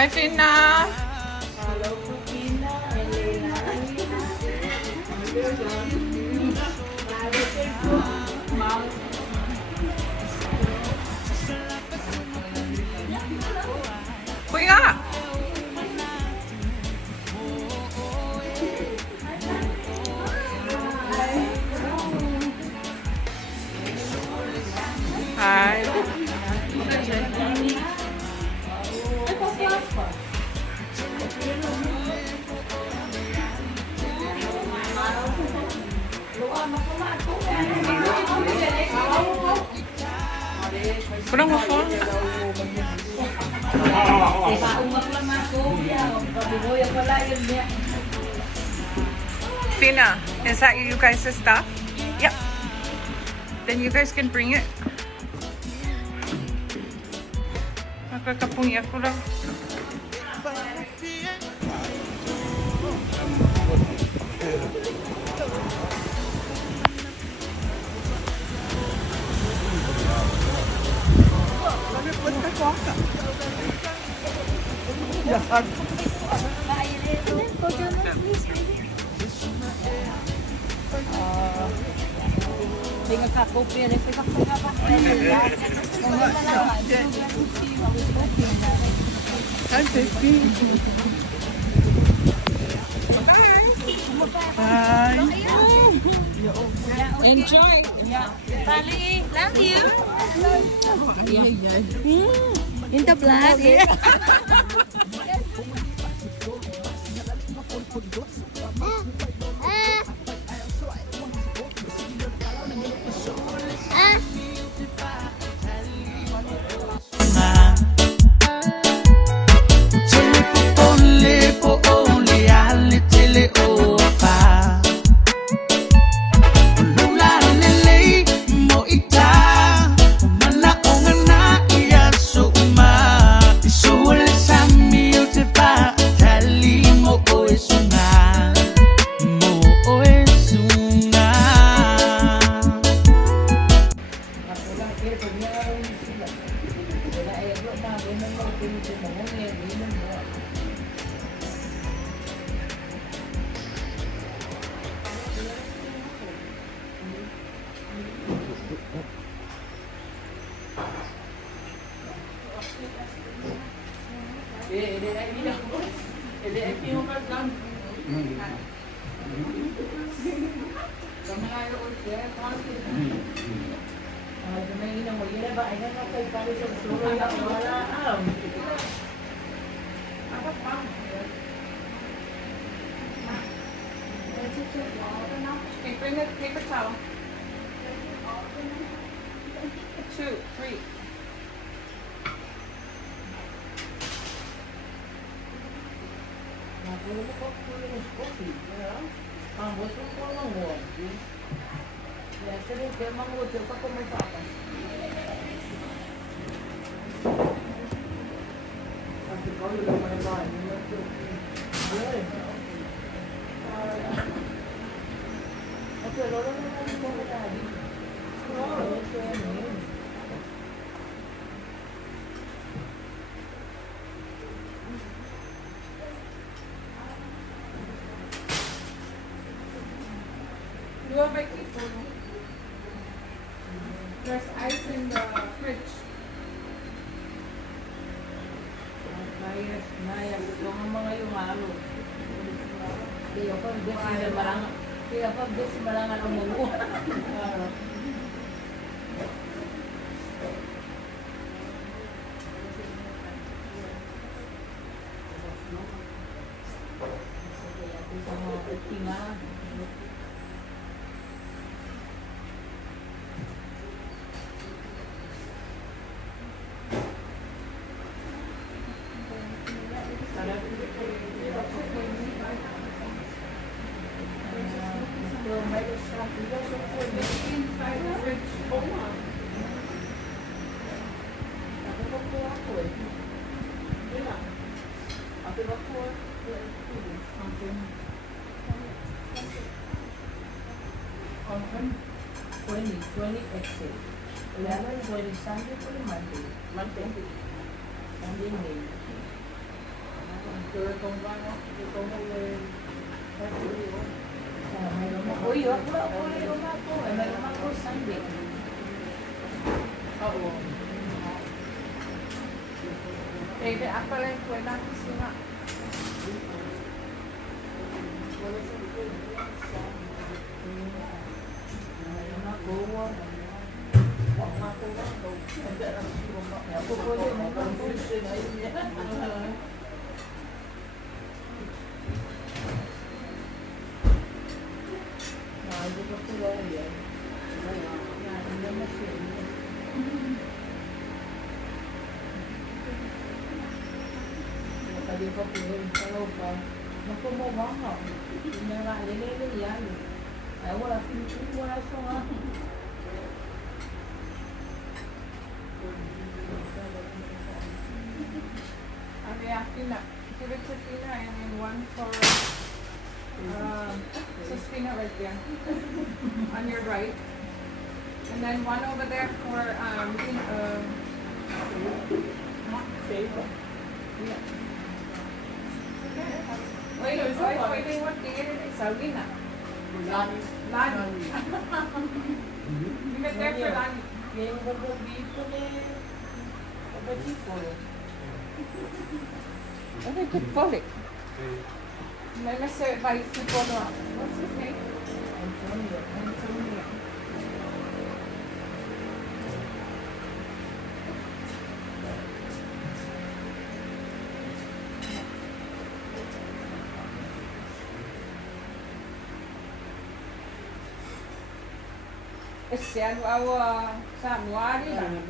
Hi, Fina. Hello, Fina. Elena. Kuya. Hi. Kurang mo phone? Fina, is that you guys' stuff? Yep. Then you guys can bring it. Nakakapungi ako lang. Tinggal sa kopi ni sa kapag Enjoy. Bali, love you. In the blood. Okay, bring the paper towel. 2, 3. You have a key for me? There's ice in the fridge. Kaya pag gusto malangan ang mungo. Conference 20 exit. 11 Sunday for Monday. Monday. Sunday, May. Pero itong ano, itong May lumako. Uy, wala ko. May lumako. May lumako Sunday. Oo. Baby, ako lang po na kasi nga. Tadi pa po kalau pa makumawa nga. Inara nilele yan. Ay wala wala so nga. Okay, Fina. Give it to Fina and then one for so Fina right there. On your right. And then one over there for yeah. Wait, pwede mo tingin sa Lina. Lani. Give it there for Lani. Yung dito dito. Okay, good balik. May Mr. Vice people na. What's his name? Antonio. Siya awa sa muari lang.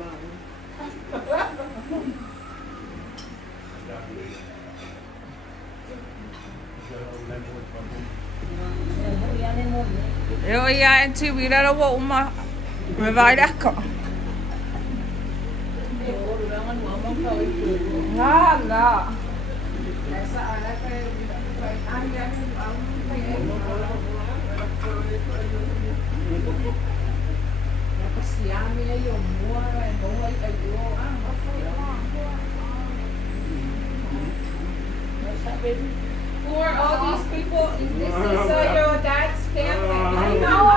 Yo, ja, en tu vill ha oma. Men vad är det då? Hala. Esa ala kay anya Siami na yung mura and buhay kayo. For all these people, this is your dad's family. I know.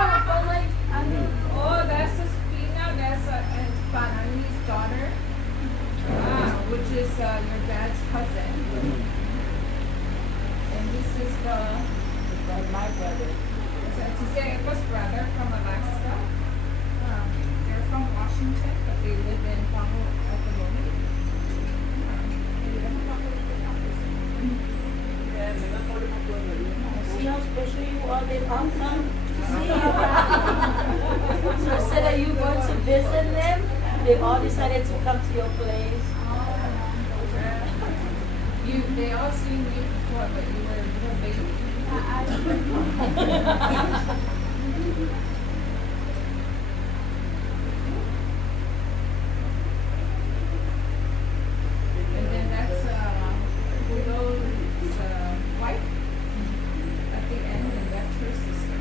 Oh, that's Espina. That's Panani's daughter, which is your dad's cousin. And this is my brother. It was brother from Alaska. They're from Washington, but they live in Tahoe at the moment. See how special you are, they all come to see you. So instead of you going to visit them, they've all decided to come to your place. They all seen me before, but you were a baby. And then that's Bulo's wife at the end, and that's her sister.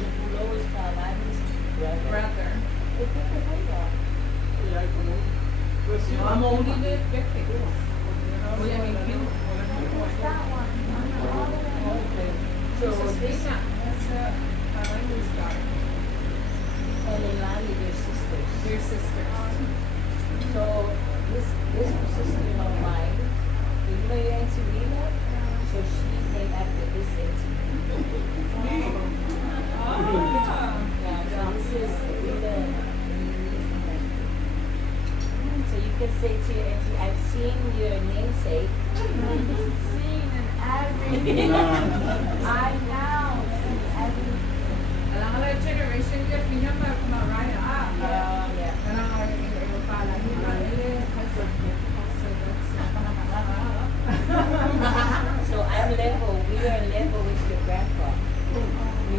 The below is Palani's brother. Brother. I'm only the victim. Oye, mi piu. So this that's Palani's daughter. And Elani, their sisters. Their sisters. So this sister of mine, you know your Auntie Rita? So she's named after this auntie. Ah. Yeah, so this is Rita. So you can say to your auntie, I've seen your namesake. Seen and everything. I know. Alam mo na generation niya, pinaka Mariah. Yeah. Kanang yung pala niya. So I'm level. We are level with your grandpa.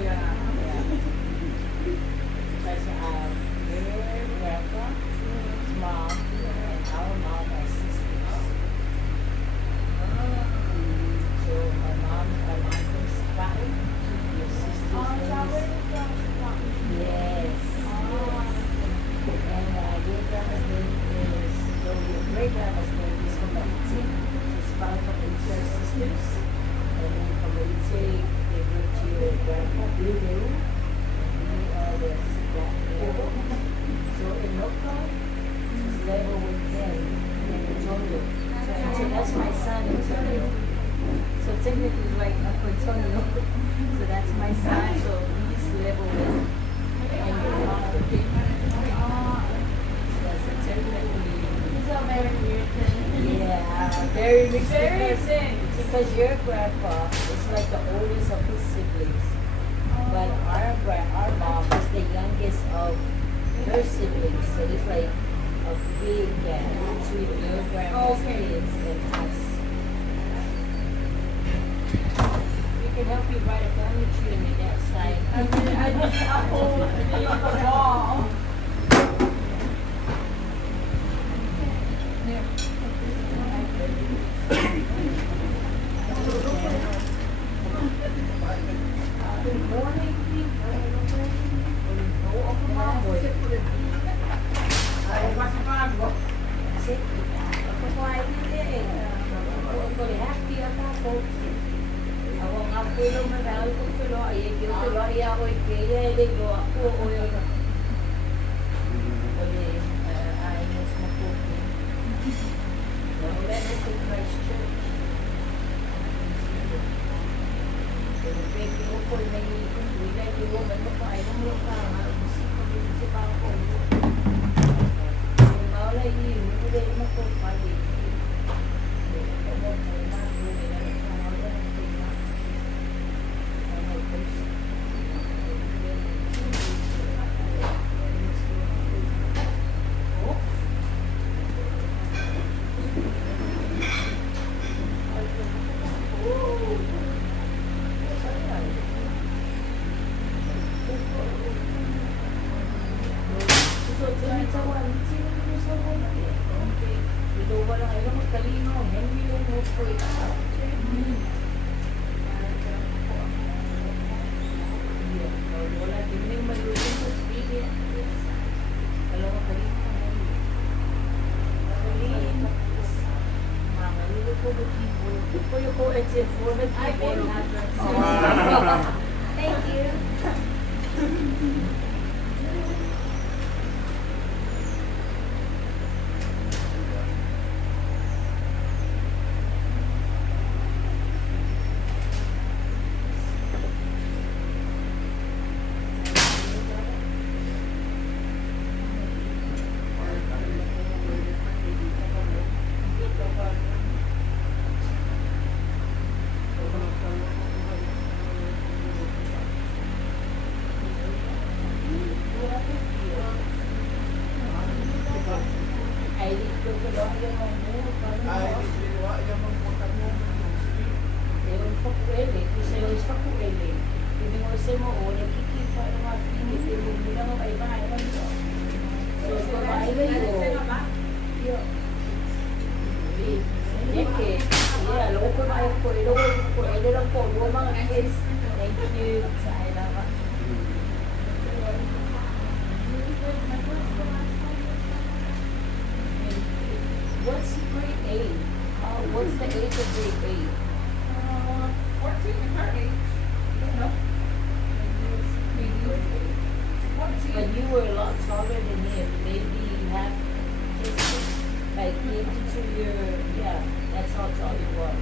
Yeah. Because your grandpa, his mom, and our mom are sisters. So my mom's from Scotland. Your sister's name is yes. And your grandma's name is, so your great grandma's name is from 18. She's found from 18. you knew this black level. So in local, it's level with him and Antonio. So that's my son, Antonio. So technically it's like Uncle Antonio. So that's my son, so he's level with and your father. That's a technically. It's a very weird thing. Yeah, very mixed Very sick. because your grandpa is like the oldest of his siblings. But our mom is the youngest of her siblings. So it's like a big gap between your grandpa's kids and us. We can help you write a family tree on your dad's side. I need a whole wall. Good morning. Thank you. What's grade 8? What's the age of grade 8? 14 and her age. No. But you were a lot taller than him. Maybe you have just like into your, yeah, that's how tall you was.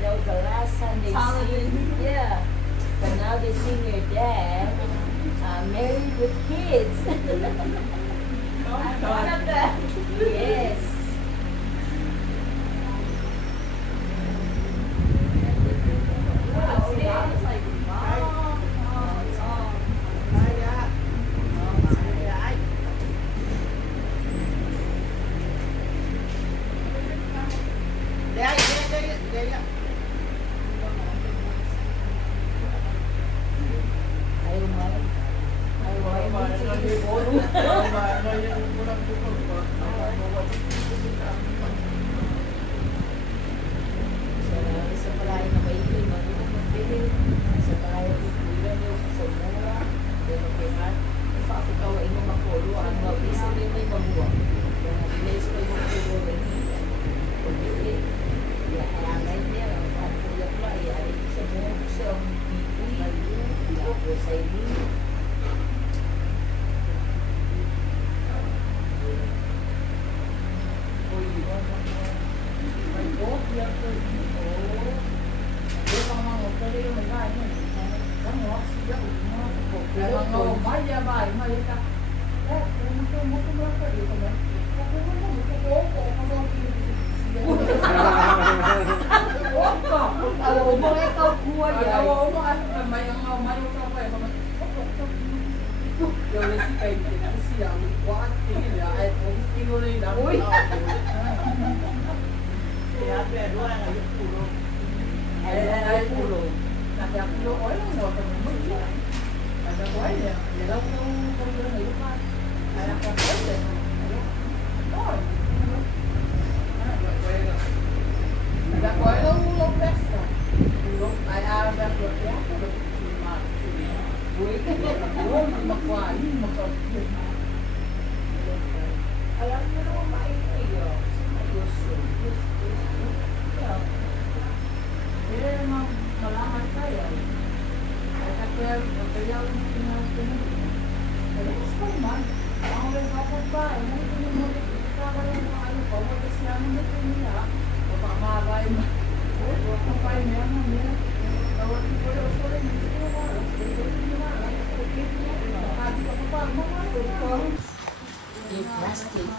That was the last time they Taller seen, than you? yeah. But now they seen your dad married with kids. I'm one of them. Yes. Wow, yeah, I was like, wow. Yeah, mo ikaw kuha yan. Ayaw mo kasi may sa pa eh. Yo le si kay siya, wag tingin ya ay kung tingin ulit lang. Uy. Kaya pero wala nga yung pulo. Ay pulo. Kaya pulo oil mo sa mga. Ada ko ay ya. Yellow ko pulo na yun pa. Ay ka pa din. No. Ada ko ay lo pesto. Pulo ay ara ko ya ko lo ma. Uy, magkuha, magkuha. Alam mo naman maingay yun. Gusto. Pero naman malaman tayo. Ay kaya yung pinag-pinag. Pero mas pa naman. Ang ulit ako pa. Ano ito yung mga kakaroon ng ano pa. Wala sila naman ito nila. Mabay mo. Kapay niya naman. Tawag ko yung sorry. Plastic. You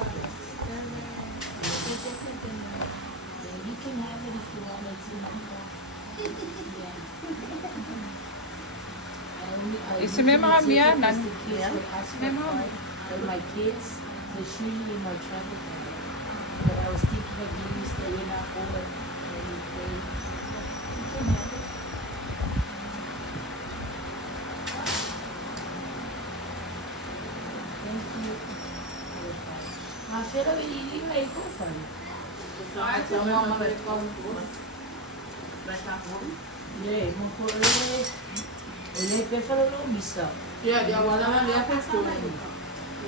can have it if you want it to. Isimema kami yan. My kids, they should be in my travel bag. But I was thinking of maybe staying out over when we pay. You can have it. Thank you. Pero iingay ko pa. Ay, sama mga ikaw ko. Yeah, mo ko ulit. Ulit, pero lo bisa. Yeah, dia wala na dia pa ko.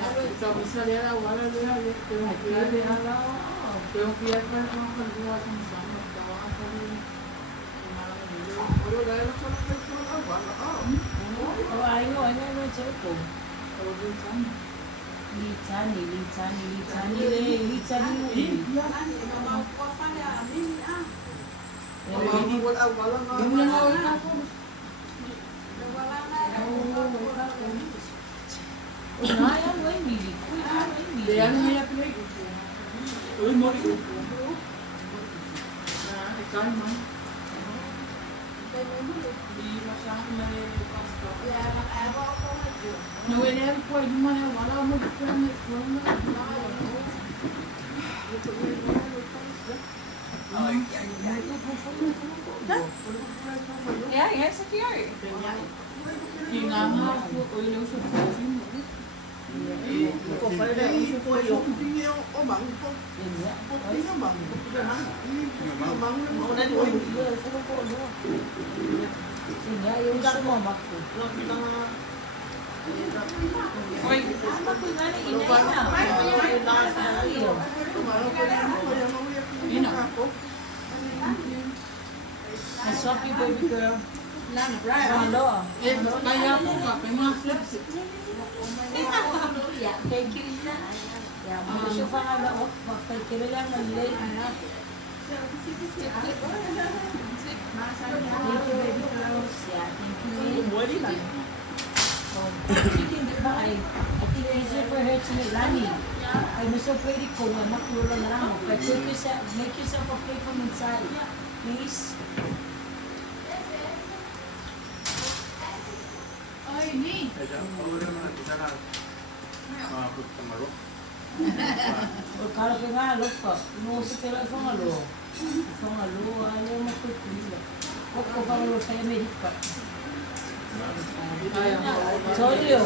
Ya, so bisa dia wala dia dia yung kaya pa ang paggawa sa sama gawa sa ni. Pero dahil sa paggawa wala Oh, I know, cellphone. din sama. Litani. Yung nanawal na ako. Unayan, Wendy. Dia ano niya play. Uy mo rin. Ikaw man. Di masyadong may pasto. Nawala po yung mga wala mo dito na Yeah, sa kiyo. Hinama ko o yung sa phone mo. Sinya, yung sumama ko. Uy, Ama ko nga na inay na. I swap you, baby girl. Hello. Kaya po ka, may mga flips. Thank you, Ina. Gusto pa nga na, magkakilala lang ng late. Thank you, baby girls. Yeah, thank you. Chicken, di ba ay, I think it's easier for her to make lani. Ay, gusto pwede ko na makulong na lang. But make yourself a plate from inside. Please. Kalau ke nga lupa, no se pela con alo. Con alo, ale mo ko kuya. Ko pa lo sa Amerika. Sorry yo.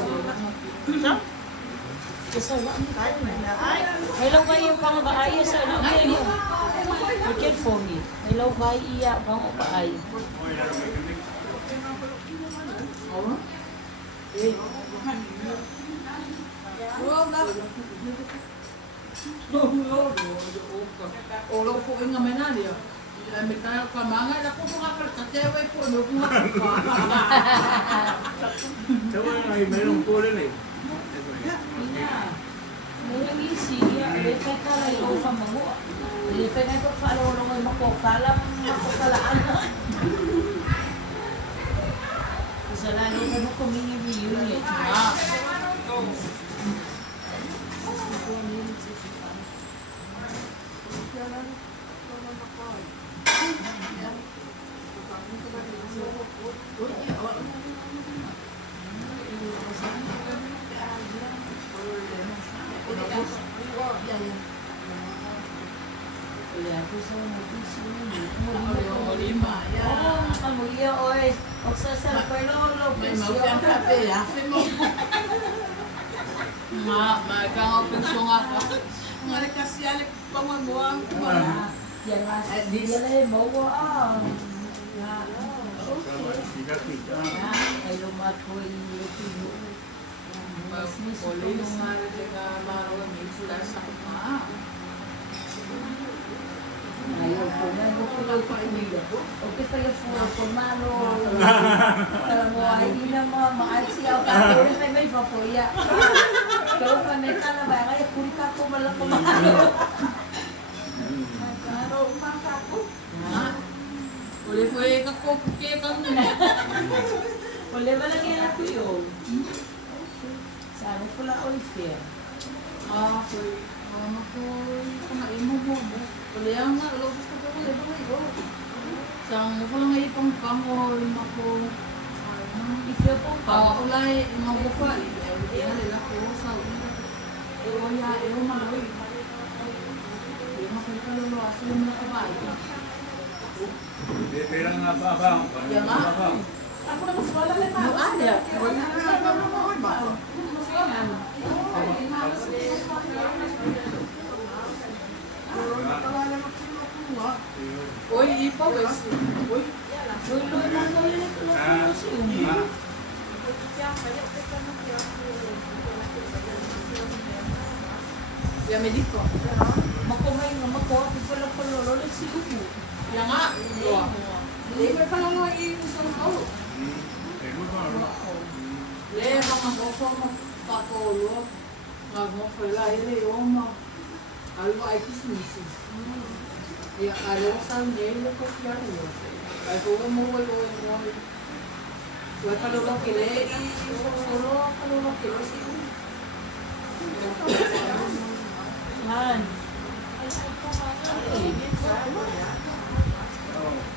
Kasi wala mo tayo na. Hello kayo pang baaya sa ano kayo. Wicked for me. Hello kayo iya pang baaya. Olo po yung ngamen na niya. May tayo ka mga na po mga kalkateway po. Ano po mga Tawa nga yung mayroong pulo na eh. Ngayon isi, repay ka lang yung pamago. Repay nga ito pa ano nung makokalam, makokalaan. Isa lalo ka mo kumini-reunion. Kaya ako sa nabisi mo. Yan. Kamuya, oy. Huwag sasal pa lolo. May maulang kape, yasin mo. Magang pensyo nga ka. Ngali kasi alik pamamuang ko. Yan nga, yan mo ah. Ay lumat ko yung lutuyo. Puli yung nga marunong may sila sa kuma. Ayaw ko na, lutuyo ko iniyo. Okay pa yung puro ko, malo. Alam mo, ay hindi na maayos siya. Pero tayo may papuya. Pero pa may kalabay, kaya kuri ka ko malang kumalo. Karo, umaka ko. Uli-uli ka ko, kaya ka mo. Wala ba lang yan ako yun? Sabi ko lang oyster. Kuy. Mama ko, kumain mo mo. Uli ang nga, ulo gusto ko ulit ba kayo? Sang ko lang ay pang pangoy, mako. Ikaw po pa. Ulay, mga buka. Kaya nila ko sa ulo. Ewa ewa maloy. Hindi makita lolo, aso yung mga kabayo. Pero nga babang. Yan nga. Ako na mas wala lang Ano ada? Wala na ba? Uy, ipa wes. Uy. Luloy lang ko yun ito lang sa iyo. Ya me dijo. Makuhay nga makuha ko lang ko lolo lang si Lugo. Yan nga. Hindi mo pa lang i-usong ko. Le, baka mo ko magpatulo. Magmofrela, ile yung algo ay kismisi. Kaya alam sa nilo ko yan yun. Ay kung mo wala mo. Wala ka lolo kile, solo ka lolo kile siya. Han.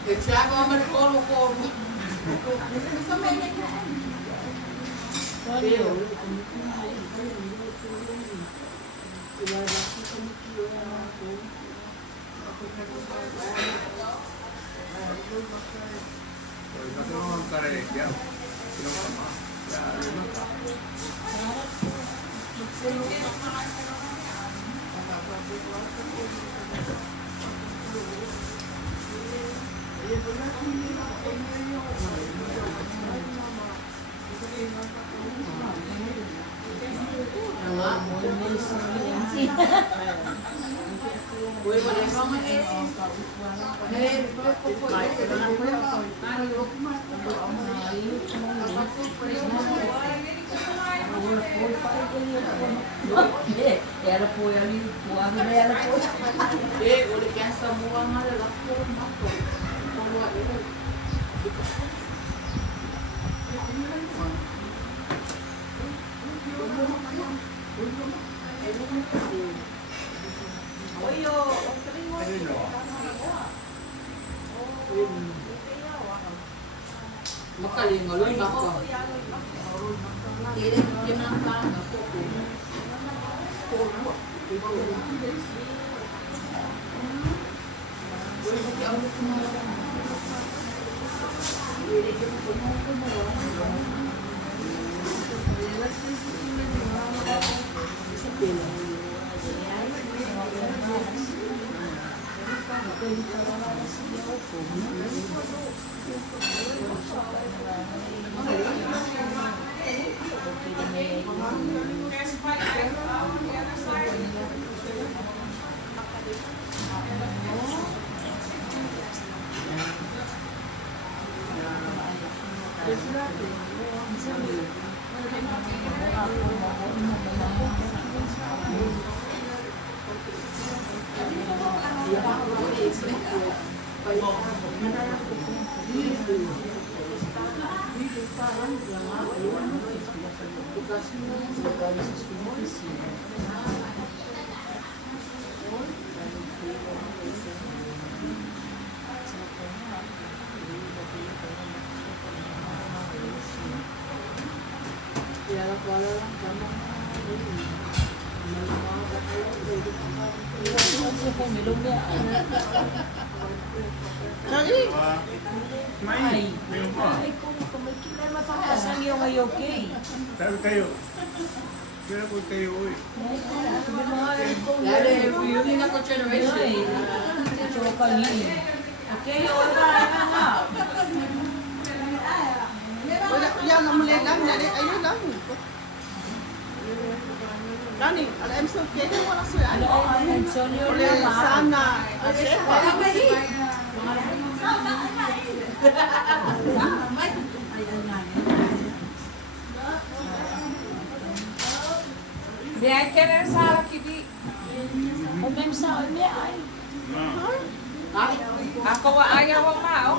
Kaya ako magkolo ko. Sorry. Uy, wala ka man eh. Era po yan yung buwan na yan po. Ulit yan sa buwan nga lalaki. Pangwa yun. Makalingalon ba ko? Kaya kinang ka na po. wala lang kami. Sorry. May, mayroon pa. Ay, kung may kilay mapapasang yung ayokay. Sabi kayo. Kaya po kayo, uy. Dahil yun yung ako-generation. Okay, wala nga. Yan ang muli lang, ayun lang. Dani, alam sa kaya wala siya. Ano ang sonyo Uli sana. Biar kena sa kibi. Umem sa niya ay. Ako wa ayaw ang mao.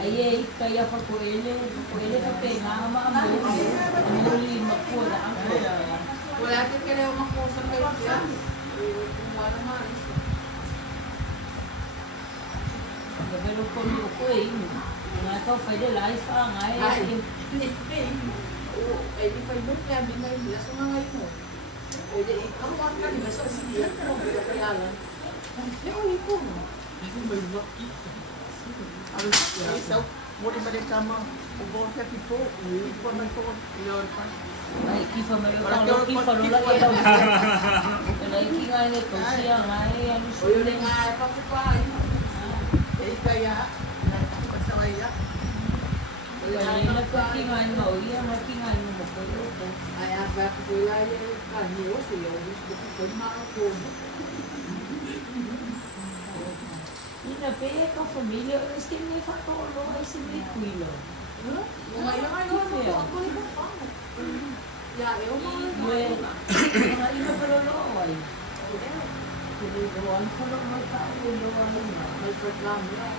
Ay, kaya pa ko ele ka pena maambil. Ano lima ko na ako. Wala din kayo makusap kayo siya. Kung wala maalis. Pero kung ko eh, nga ito, pwede live pa nga eh. Oo, eh di pa yun kaya binay nila sa mga ino. Pwede ikaw ang kanila sa siya. Kung hindi kaya lang. Ay, ikaw mo. Ay, may lucky. So, muli ba din kama? Ubos sa tipo, pa man ko. Ay, kifa malutang, kifa lula ka daw. Kaya ikinga nito siya nga eh, ano O yun nga, pagkukuhain. Eh, kaya, pasawaya. Kaya nagkakingan mo, iya makingan mo mo ko. Ay, abak ko wala yung kanyo. Siya, gusto ko kung makakong. Pinapaya ka familia, es que me faltó lo ay si me cuilo. Mga yung ano, ako ito pa. Yeah, yung mga Well, mga ina pero lo ay. Pero doon ko lang may tao lo ay. may program yan.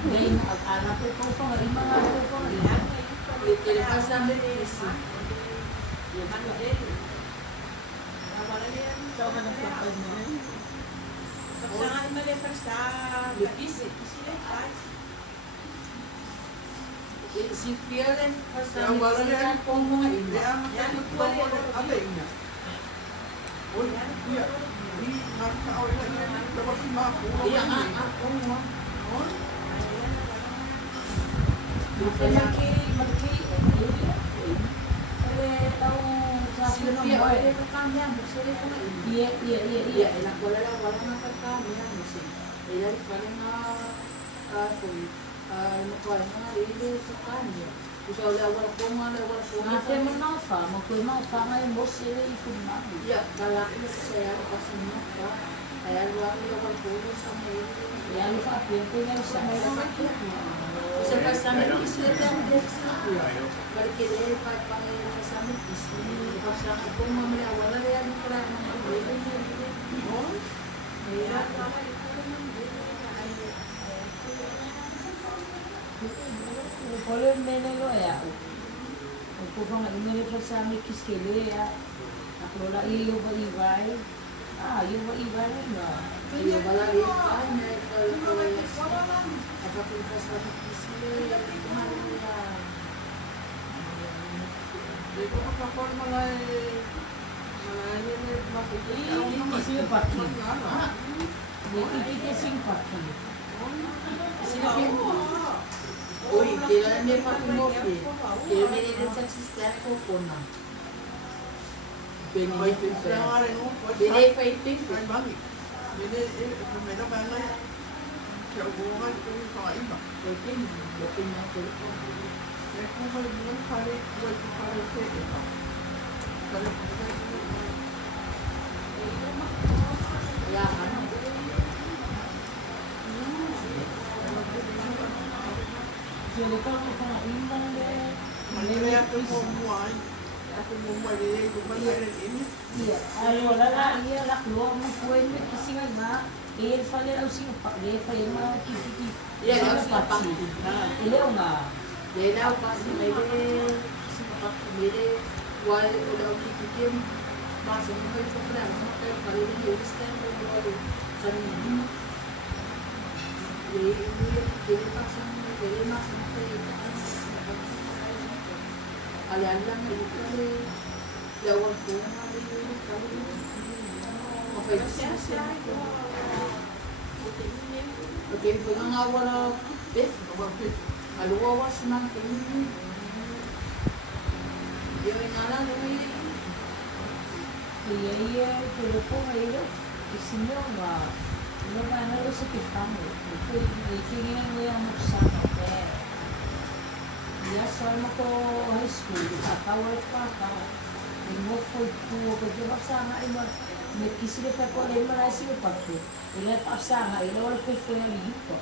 Ngayon, anak ko pa nga, mga ko pa nga. Telepas namin is si Fielen pas Ang wala namin yan. sa pong mga ina. Kaya matagod ko mo ang niya. Uy, kuya, di makakaawin na yan. Tapos makakuha Iya, mo yun. ako mo. Si Fia, ay kami ang busuri ko na ina. Iya, ilang wala na kami ang busuri. Iya, pala nga kasoy. Nakuha nga rin sa kanya. Kasi wala ko nga. Ate mo na pa, magkuha mo pa ngayon mo sila ikumami. Iya, malaki na siya kasi mo pa. Kaya wala ko sa mga Yan pa, pinto nga siya. Kasi pas namin isla ang sa kuya. Balik kaya pa pangayon sa amin isla. Pas lang kung mamaya wala na yan para mga Oh, Kaya Kalau menelo ya, aku kan ini bersama kiskelo ya. Aku lah iyo ba ibay, iyo ba ibay na. Kaya wala rin ay may kalkulas. Kapag kita sa isla, Maria. di ko makakuha mga makikita. Ini sih pati. Ini kita sing pati. Uy, kailan may patimopi. Kailan may rin sa sister ko po na. May Binigay timpla nga rin mo. Binigay 550. Ay, mami. May naman yan. Siya ubungan ko yung mga iba. Looking na ko. Kaya kung may mga kari, huwag ko kari sa ito. Kaya kung may Kaya ano. Jadi kalau kita imbang deh. Manila ko mo umuay. Ako mo malilay, kung malilay ini. Iya, ayo lah iya lah keluar mau kue ni kasi nga ba. ele falei assim, ele falei uma que Iya, harus lapang. ele é uma Dia dah pasti mereka sempat mereka wal udah bikin masuk ke program sampai kali ini udah stand baru sana dia pasang dia masuk ke alian yang itu kali jawab semua kali apa itu sih oke pegang awal Aluwa senang ini. Dia ngalah ni. Iya, kelupo ngayon. Isinyo nga. Ano ba na lo sa kitamo? Ito itingin mo yung magsama ko. Iya, sa ko high school, kakawal pa ka. Mo foi po ko di ba sa nga imo. May kisile pa ko rin marasi ko pa ko. Ila pa sa nga, ila wala ko na dito.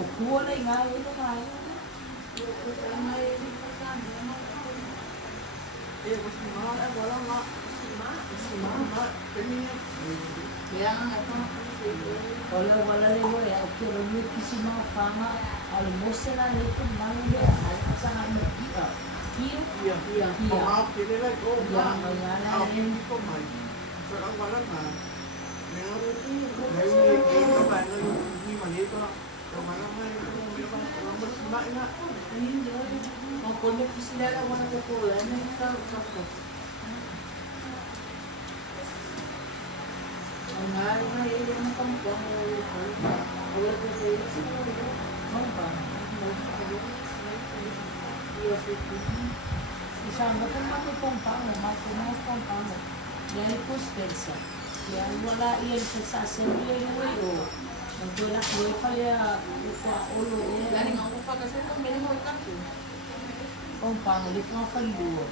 O kuha na nga, ito kaya. Mas mahal wala nga. Mahal. Kanina. Kaya nga ito. Wala rin mo rin. Okay, rin mo kasi mga panga. Almost na nito, mga nila. Alam sa nga mo. Iya. Maaf sila lang. Oh, Wala rin. ko man. So ang wala na. Ngayon ba na yung malito. Wala na yung mas main na. Ang kulit sila lang wala kukulan na ito. Ang nga ilan ang kampang wala ko sa iyo sa mga Isama kung matutong pango, matunong pang pango. Yan po spensa. Yan wala iyan sa assembly anyway o. Nagtulak mo kaya ulo. Galing ako pa kasi ito, may naman ito. Kung pango, di pa kaluwa.